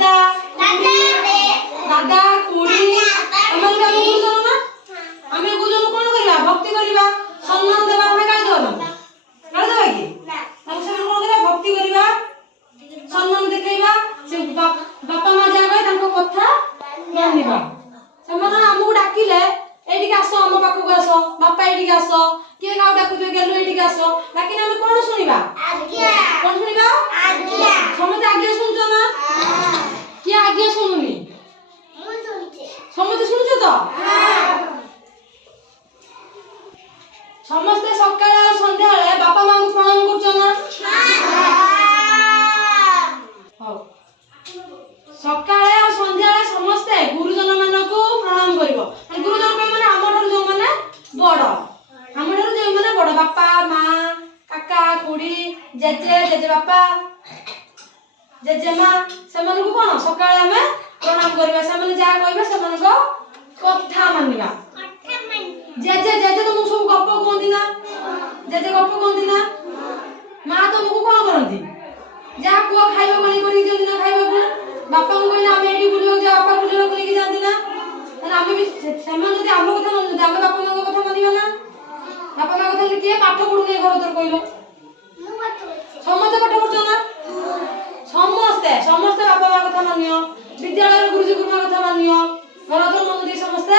दादा दादा खुड़ी एमन का गुरुजन ना हमें गुरुजन कोन करबा भक्ति करबा सम्मान देबा हमें काई देबा कर देबा कि ना हम सब कोन करबा भक्ति करबा सम्मान देखेबा से बापा मां जा गए ताको कथा मानिबा ସେମାନେ ଆମକୁ ଡାକିଲେ ଏଇଠିକି ଆସ ଆମ ପାଖକୁ ଆସ ବାପା ଏଇଠିକି ଆସ କିଏ କାଉ ଡାକୁଥିବେ ଗେଲୁ ଏଇଠିକି ଆସ ଡାକିଲେ ଆମେ କଣ ଶୁଣିବା ଆଜ୍ଞା କଣ ଶୁଣିବା ଆଜ୍ଞା ସମସ୍ତେ ଆଜ୍ଞା ଶୁଣୁଛ ନା କିଏ ଆଜ୍ଞା ଶୁଣୁନି ମୁଁ ଶୁଣୁଛି ସମସ୍ତେ ଶୁଣୁଛ ତ ସମସ୍ତେ ସକାଳେ ଆଉ ସନ୍ଧ୍ୟାବେଳେ ବାପା ମାଙ୍କୁ ପ୍ରଣାମ କରୁଛ ନା ହଉ ସକାଳେ ଆଉ ସନ୍ଧ୍ୟାବେଳେ ସମସ୍ତେ ଗୁରୁଜନ ମାନଙ୍କୁ ପ୍ରଣାମ କରିବ ଗୁରୁଜନ ମାନେ ଆମଠାରୁ ଯୋଉମାନେ ବଡ ଆମଠାରୁ ଯୋଉମାନେ ବଡ ବାପା ମା କାକା ଖୁଡି ଜେଜେ ଜେଜେବାପା ଜେଜେମା ସେମାନଙ୍କୁ କଣ ସକାଳେ ଆମେ ପ୍ରଣାମ କରିବା ସେମାନେ ଯାହା କହିବେ ସେମାନଙ୍କ କଥା ମାନିବା ଜେଜେ ଜେଜେ ତମକୁ ସବୁ ଗପ କୁହନ୍ତି ନା ଜେଜେ ଗପ କୁହନ୍ତି ନା ମା ତମକୁ କଣ କରନ୍ତି ଯାହା କୁହ ଖାଇବା ବନେଇ କରିକି ଦିଅନ୍ତି ନା ଖାଇବାକୁ ବାପାଙ୍କୁ କହିଲେ ଆମେ ଏଠି ବୁଲିବାକୁ ଯାଉ ବାପା ବୁଲିବାକୁ ନେଇକି ଯାଆନ୍ତି ନା ତାହେଲେ ଆମେ ବି ସେମାନେ ଯଦି ଆମ କଥା ମାନନ୍ତି ଆମେ ବାପା ମାଙ୍କ କଥା ମାନିବା ନା ବାପା ମା କଥା କିଏ ପାଠ ପଢୁନି ଘର ତୋର କହିଲ ସମସ୍ତେ ପାଠ ପଢୁଛ ନା ସମସ୍ତେ ସମସ୍ତେ ବାପା ମା କଥା ମାନିଅ ବିଦ୍ୟାଳୟର ଗୁରୁଜୀ ଗୁରୁମା କଥା ମାନିଅ ଘର ତୋର ମନ ଦେଇ ସମସ୍ତେ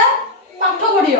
ପାଠ ପଢିବ।